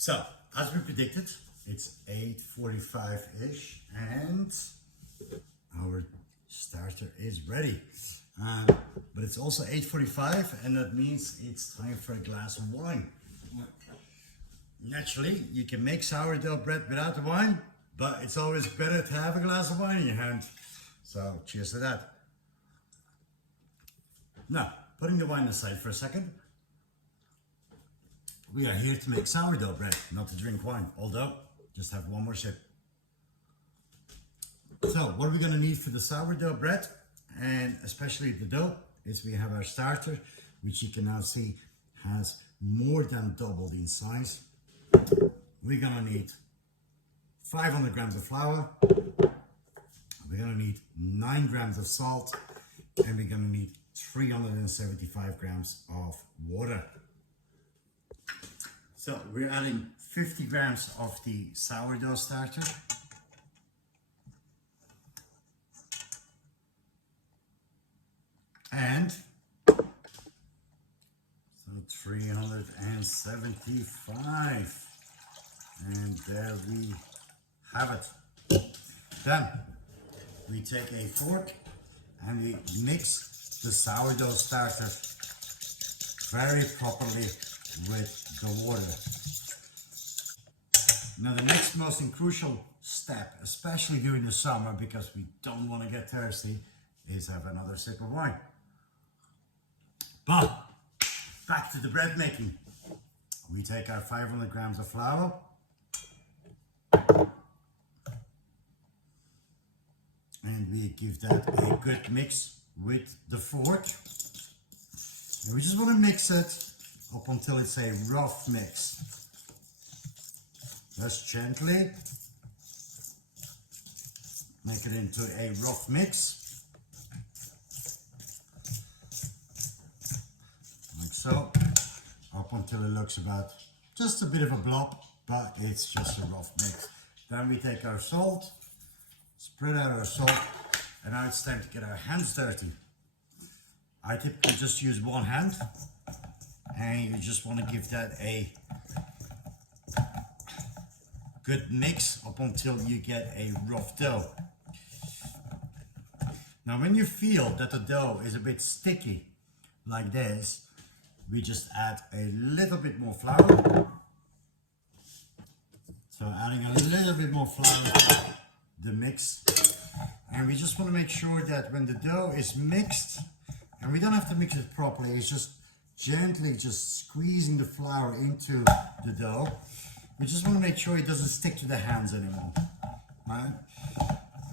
So, as we predicted, it's 8:45-ish and our starter is ready. But it's also 8:45 and that means it's time for a glass of wine. Naturally, you can make sourdough bread without the wine, but it's always better to have a glass of wine in your hand. So, cheers to that. Now, putting the wine aside for a second, we are here to make sourdough bread, not to drink wine, although just have one more sip. So what are we going to need for the sourdough bread, and especially the dough, is we have our starter, which you can now see has more than doubled in size. We're going to need 500 grams of flour, we're going to need 9 grams of salt, and we're going to need 375 grams of water. So we're adding 50 grams of the sourdough starter. And so 375. And there we have it. Then we take a fork and we mix the sourdough starter very properly with the water. Now the next most crucial step, especially during the summer because we don't want to get thirsty, is have another sip of wine. But back to the bread making. We take our 500 grams of flour, and we give that a good mix with the fork. And we just want to mix it up until it's a rough mix. Just gently make it into a rough mix, like so, up until it looks about just a bit of a blob, but it's just a rough mix. Then we take our salt, spread out our salt, and now it's time to get our hands dirty. I typically just use one hand, and you just want to give that a good mix up until you get a rough dough. Now when you feel that the dough is a bit sticky like this, we just add a little bit more flour. So adding a little bit more flour to the mix, and we just want to make sure that when the dough is mixed, and we don't have to mix it properly, it's just gently just squeezing the flour into the dough. We just want to make sure it doesn't stick to the hands anymore, right?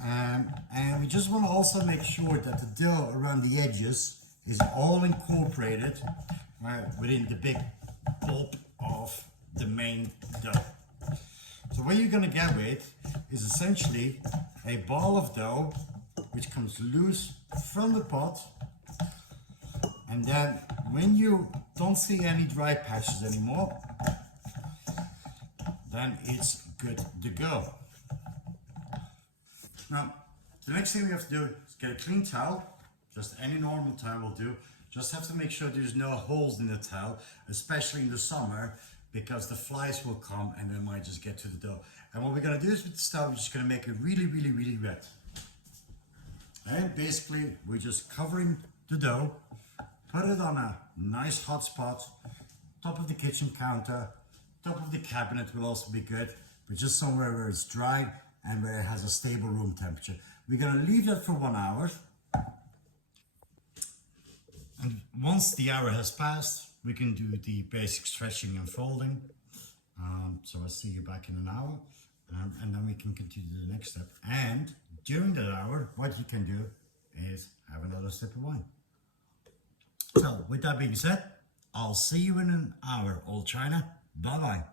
And we just want to also make sure that the dough around the edges is all incorporated, right, within the big pulp of the main dough. So what you're going to get with is essentially a ball of dough which comes loose from the pot. And then when you don't see any dry patches anymore, then it's good to go. Now, the next thing we have to do is get a clean towel. Just any normal towel will do. Just have to make sure there's no holes in the towel, especially in the summer, because the flies will come and they might just get to the dough. And what we're gonna do is with the towel, we're just gonna make it really, really, really wet. And basically, we're just covering the dough, put it on a nice hot spot, top of the kitchen counter, top of the cabinet will also be good, but just somewhere where it's dry and where it has a stable room temperature. We're gonna leave that for 1 hour. And once the hour has passed, we can do the basic stretching and folding. So I'll see you back in an hour, and then we can continue to the next step. And during that hour, what you can do is have another sip of wine. So with that being said, I'll see you in an hour, old China. Bye-bye.